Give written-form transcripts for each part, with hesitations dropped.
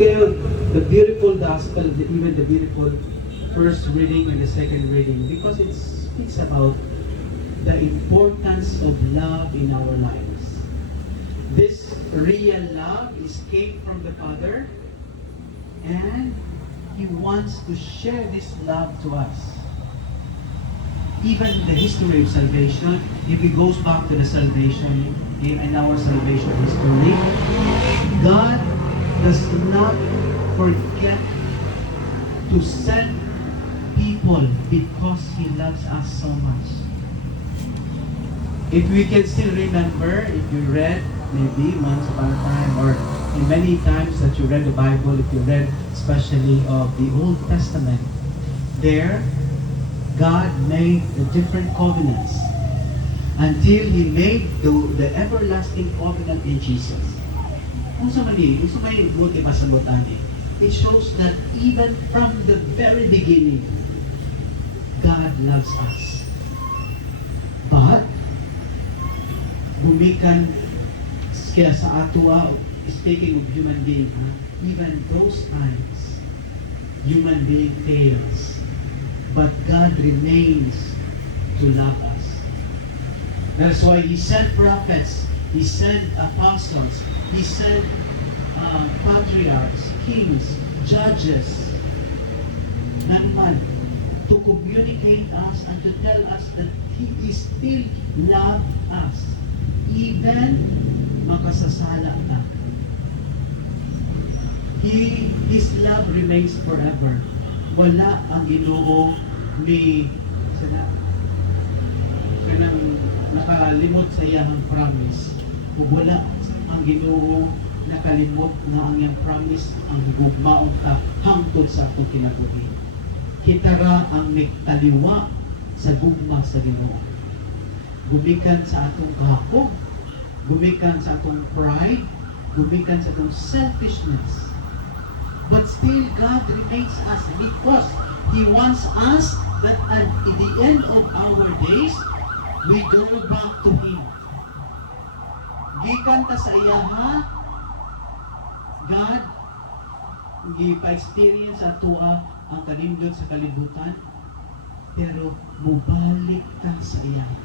kayo, the beautiful gospel, even the beautiful first reading and the second reading, because it speaks about the importance of love in our lives. This real love is came from the Father, and He wants to share this love to us. Even the history of salvation, if it goes back to the salvation in our salvation history, God does not forget to send people because He loves us so much. If we can still remember, if you read maybe once upon a time or in many times that you read the Bible, if you read especially of the Old Testament, there God made the different covenants until He made the everlasting covenant in Jesus. It shows that even from the very beginning, God loves us. But, gumikan kaya sa ato, speaking of human being, even those times, human being fails. But God remains to love us. That's why He sent prophets, He sent apostles, He sent patriarchs, kings, judges, naman, to communicate us and to tell us that He still loves us. Even makasasala na. His love remains forever. Wala ang Ginoo ni kanang nakalimot sa iyang promise. O wala ang Ginoo nakalimot nga ang iyang promise ang higugmaon ta hangtod sa atong kinabuhi. Kita ra ang nagtaliwa sa gugma sa Ginoo. Gumikan sa atong kahapog, gumikan sa atong pride, gumikan sa atong selfishness. But still, God remains us because He wants us that at the end of our days, we go back to Him. Gikan ta sa iyaha, God, gipa-experience ato ang kanindot sa kalibutan, pero mubalik ta sa iyaha.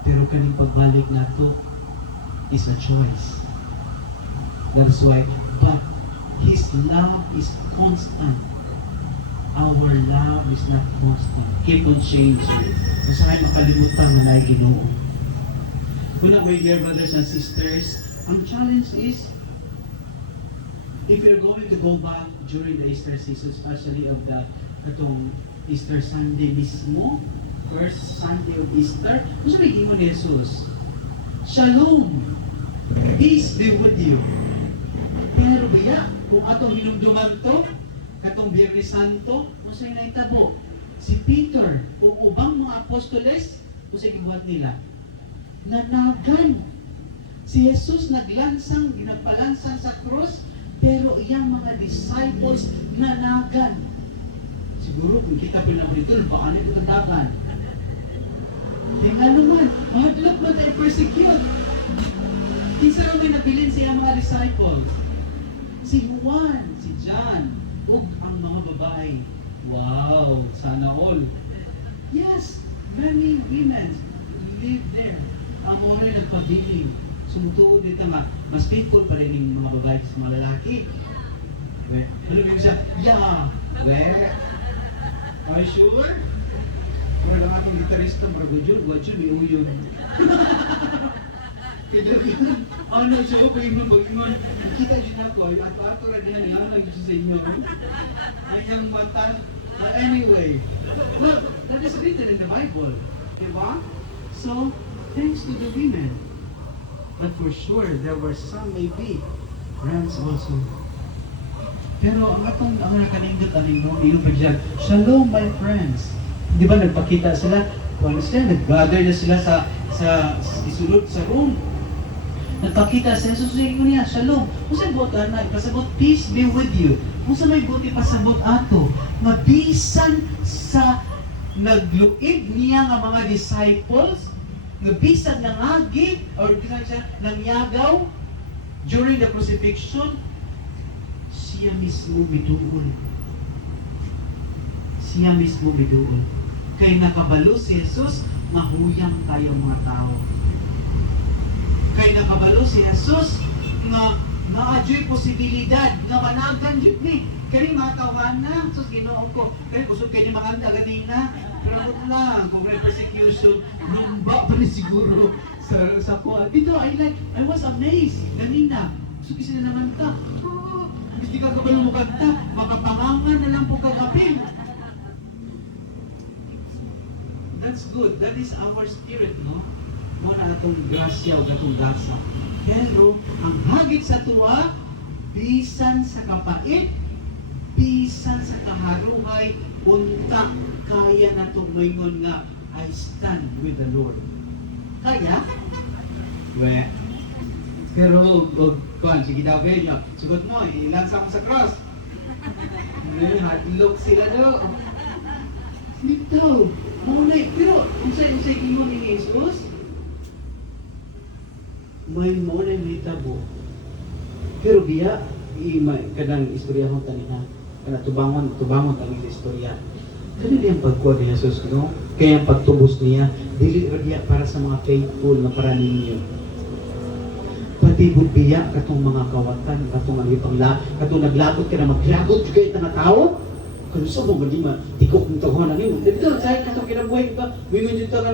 Pero kaning pagbalik nato is a choice. That's why, but His love is constant. Our love is not constant. Keep on changing. Masakay makalimutan na may Ginoo. Kuna, my dear brothers and sisters, ang challenge is, if you're going to go back during the Easter season, especially of the atong Easter Sunday mismo, first Sunday of Easter, kung sabihin mo ni Jesus, Shalom! Peace be with you. Pero baya, kung atong hinumduman to, katong Biyernes Santo, kung sa'yo na itabo, si Peter, o ubang mga apostoles, kung sa'yo gibuhat nila, nanagan. Si Jesus naglansang, ginagpalansang sa krus, pero iyang mga disciples nanagan. Siguro, kung kita pinapalitol, baka na ito nanagan. Tingnan naman, mahadlok mo tayo persecute. Isa raw may nabilin siya mga disciples. Si Juan, si John, ug ang mga babae. Wow, sana all. Yes, many women live there. Ang oray nagpabiling. Sumutuod dito nga, mas faithful pa rin yung mga babae sa mga lalaki. Ano yung siya? Yeah. Where? Are you sure? Kung lang atong gitarista, maragod may uyon. Kaya ano, siya ko pag-ingon. Kita din ako, yung ato-ato rin yan, yung nag sa inyo. Ay ang mata. But anyway, well, that is written in the Bible. Diba? So, thanks to the women. But for sure, there were some maybe friends also. Pero ang nakalinggot aning no, iyo pa dyan, Shalom my friends. Di ba nagpakita sila, kung sila, nag-gather na sila sa isulod sa room. Nagpakita sila, susuyin mo niya, Shalom. Kung sa buot, pasabot, peace be with you. Kung sa may buti pasabot ato, mabisan sa nagluib niya nga mga disciples, nabisan ng agit, or siya, ng yagaw, During the crucifixion, siya mismo miduol. Siya mismo miduol. Kay nakabalo si Jesus, mahuyang tayo mga tao. Kay nakabalo si Jesus, nga naadyo'y posibilidad nga managan yun ni. Kaya mga tawanan, sus Ginoo ko. Kaya usod kayo ni mga ganina. Pero lang, kung may persecution, numba pa ni siguro sa kuha. Dito, I was amazed. Ganina, suki sila naman ta. Hindi ka kabalo mo kanta, makapangangan na lang po kagapin. That's good. That is our spirit, no? Muna atong grasya o atong gasa. Pero, ang hagit sa tuwa, bisan sa kapait, bisan sa kaharuhay, unta kaya na tumingon nga, I stand with the Lord. Kaya? We. Pero, kuhan, sige daw kayo, sugot mo, ilansa mo sa cross. Hadlok sila daw. Dito, mulay. Pero, unsay imo ni Jesus, may mulay may tabo. Pero biya, kadang istorya ko tanina, kana tubangon tanong sa istorya. Kani diyang pagkuha ni Jesus, no? Kaya ang pagtubos niya, dili diya para sa mga faithful na para ninyo. Pati biya katong mga kawatan, katong ang ipangla, katong naglagot ka na maglagot kay nga tao. Kanusa mo gadi ma tikok ng tawanan nimo. Dito say katong kinabuhi ba? Wingon dito ka,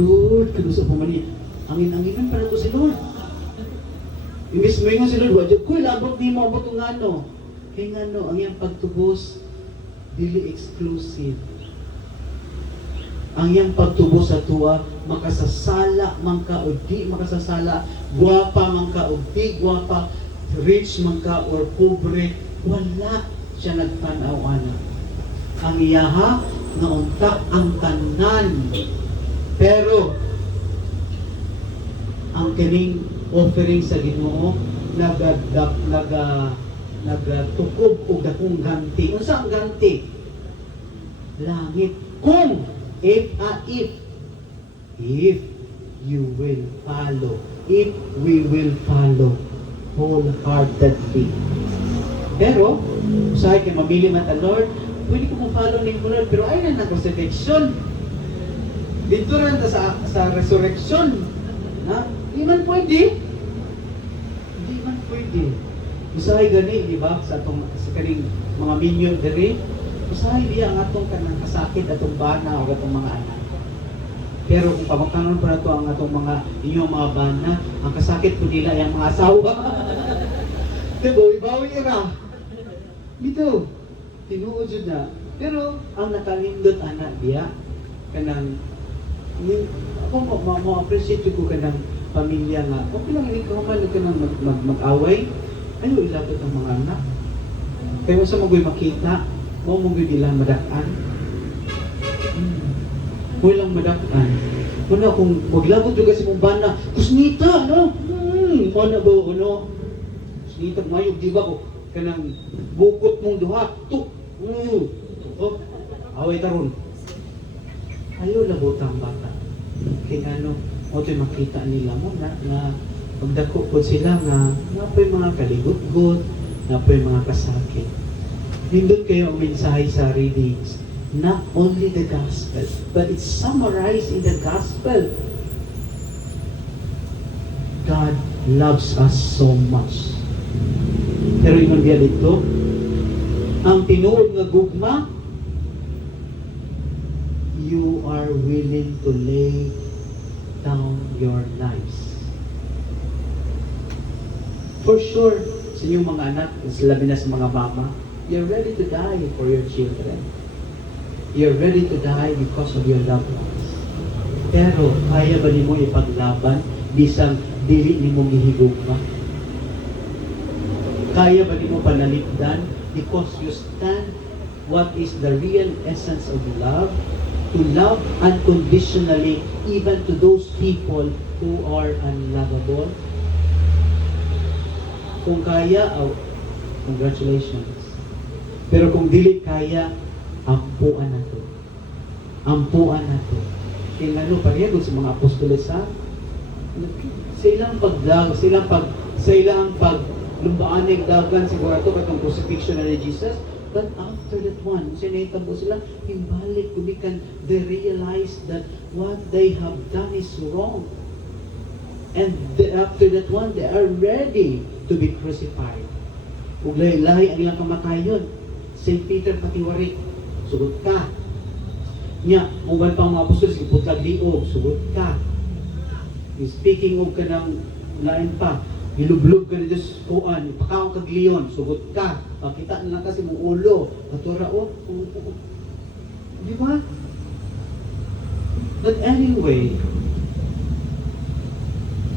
Lord, kanusa mo man ni angin-anginan para to si Lord. Imbis mo yung si Lord, wadyo ko, labot di mo, abot ang ano. Kaya nga no, ang iyang pagtubos, dili exclusive. Ang iyang pagtubos sa tuwa, makasasala man ka o di makasasala, guwapa man ka o di guwapa, rich man ka or pobre, wala siya nagtanaw-ana. Ang iyaha, naunta ang tanan. Pero, ang kining offering sa Ginoo nagatukob og dakong ganti. Unsa ang ganti? Langit. Kung if you will follow, if we will follow wholeheartedly. Pero usahay kay mamili man ta Lord, pwede ko follow ni Lord, pero ay na crucifixion. Dito ran ta sa resurrection. Ha? Di man pwede. Di man pwede. Usahay gani, di ba? Sa kaning mga minyo diri, usahay diya ang atong kanang kasakit, atong bana o atong mga anak. Pero kung pamagtanon pa nato ang atong mga inyong mga bana, ang kasakit po nila yung mga asawa. Diba? Ibawi ra. Dito. Tinuod jud na. Pero ang nakalindot anak diya kanang ako mo-appreciate ko kanang pamilya nga. Okay lang ikaw man ka nang mag-away. Ayo ilabot ang mga anak. Kaya sa magoy makita, mo mong ilang madakan. Walang madakan. Kuna kung maglabot juga si mong bana, kusnita, no? Mo na ba, ano? Kusnita, mayog, di ba ko? Kanang bukot mong duha, tuk! Oh, away taron. Ayaw labot ang bata. Kaya ano, o ito'y makita nila mo na pagdako po sila nga napoy mga kaligot-got, napoy mga kasakit. Nindot kayo ang mensahe sa readings. Not only the gospel, but it's summarized in the gospel. God loves us so much. Pero yung biya dito, ang tinuod nga gugma, you are willing to lay down your lives. For sure, sa inyong mga anak, labi na sa mga mama, you're ready to die for your children. You're ready to die because of your loved ones. Pero, kaya ba ni mo ipaglaban bisang dili ni mo gihigugma? Kaya ba ni mo panalikdan because you stand what is the real essence of love? To love unconditionally even to those people who are unlovable. Kung kaya, congratulations. Pero kung dili kaya, ampuan na to. Ampuan na to. Kaya nga no, parehagod sa mga apostoles sa ilang pagdag, sa sa ilang paglumbaaneg dagan siguro ito katong crucifixion na ni Jesus. But after that one, sinahitabo sila, himbalik kumikan, they realize that what they have done is wrong. And after that one, they are ready to be crucified. Ug lahi-lahi ang ilang kamatayon. St. Peter patiwari, sugot ka. Nya, uban pang mga apostol, iputlag liog, sugot ka. Speaking of ka ng lain pa, hilublob ka na Diyos kuan, ipakaw kag leon, sugot ka. Makita na lang kasi mong ulo, atura o. Di ba? But anyway,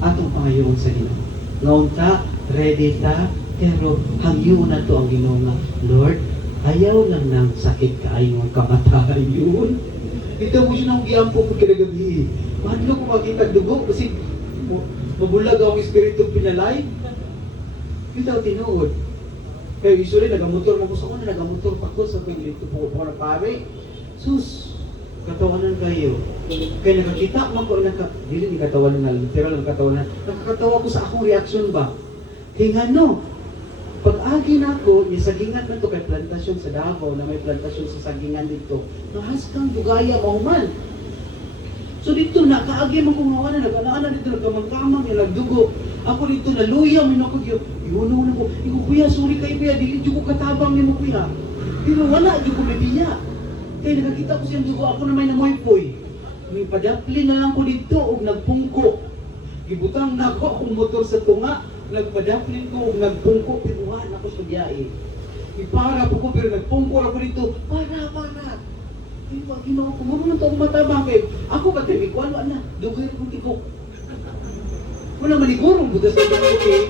atong pangayoon sa Ginoo. Ngaon ta, ready ta, pero hangyo na to ang Ginoo nga, Lord, ayaw lang ng sakit kaayo ang kamatayon. Ito mo siya nang giampo ko kinagabi. Mahadlo ko makita dugo kasi mabulag ang espiritu pinalay. Kita tinuod. Kaya usually nagamotor mo ko sa una, nagamotor pa ko sa pinilito po ko na pare. Sus, katawanan kayo. Kaya nakakita man ko dili ni katawanan na literal ang katawanan. Nakakatawa ko sa akong reaksyon ba. Kaya nga no, pag-agi na ako, yung sagingan na to kay plantasyon sa Davao, na may plantasyon sa sagingan dito, nahaskang dugaya mahuman. So dito na, kaagi mo kung mawana, nag-alaan dito, nagkamang-kamang, yung nagdugo. Ako dito, naluya, may nakagyo. Iunaw na ko, ikaw kuya, sorry kayo kuya, dili dito ko katabang ni mo kuya. Pero wala, dito ko may biya. Kaya nakakita ko siyang dugo, ako na may namoy-poy. May padapli na lang ko dito, o nagpungko. Gibutang na ako akong motor sa tunga, nagpadaplin ko, nagpungko, pinuhan ako sa biyahe. Ipara po ko, pero nagpungko ako dito, para. Ginawa ko, marunong ito akong matabang kayo. Ako ba tayo, wala na, dugay akong tikok. Wala manigurong buta sa mga okay.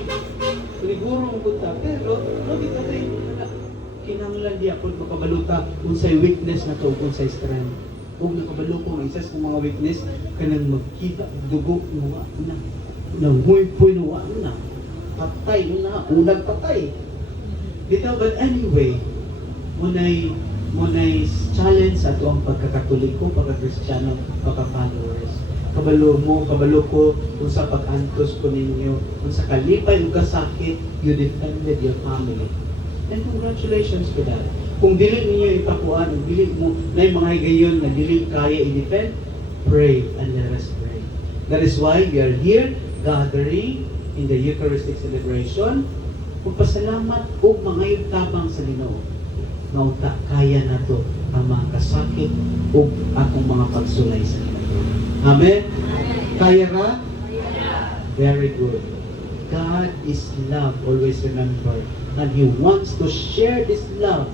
Manigurong buta, pero, nakita tayo, kinanglan di ako makabaluta kung sa'y weakness na to, kung sa'y strength. Kung nakabalo ko, ang isas kong mga weakness, kanang magkita, dugo, mga na. Nanguy-puy na, patay na, unag patay. Dito, but anyway, munay challenge sa ito ang pagkakatoliko, pagkakristyano, pagka-followers. Kabalo ko kung sa pag-antos ko ninyo, kung sa kalipay o kasakit, you defended your family. And congratulations for that. Kung dili ninyo ipakuan, kung dili mo, na yung mga higayon na dili kaya i-defend, pray and let us pray. That is why we are here, gathering in the Eucharistic celebration, magpasalamat o mga tabang sa Ginoo. Mauta, kaya na to ang mga kasakit o akong mga pagsulay sa Ginoo. Amen? Kaya ra? Very good. God is love, always remember. And He wants to share this love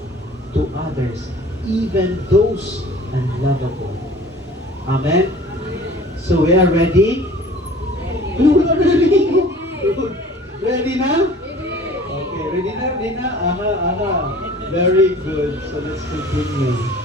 to others, even those unlovable. Amen? So we are ready? Ready na? Okay, ready na? Aha. Very good. So let's continue.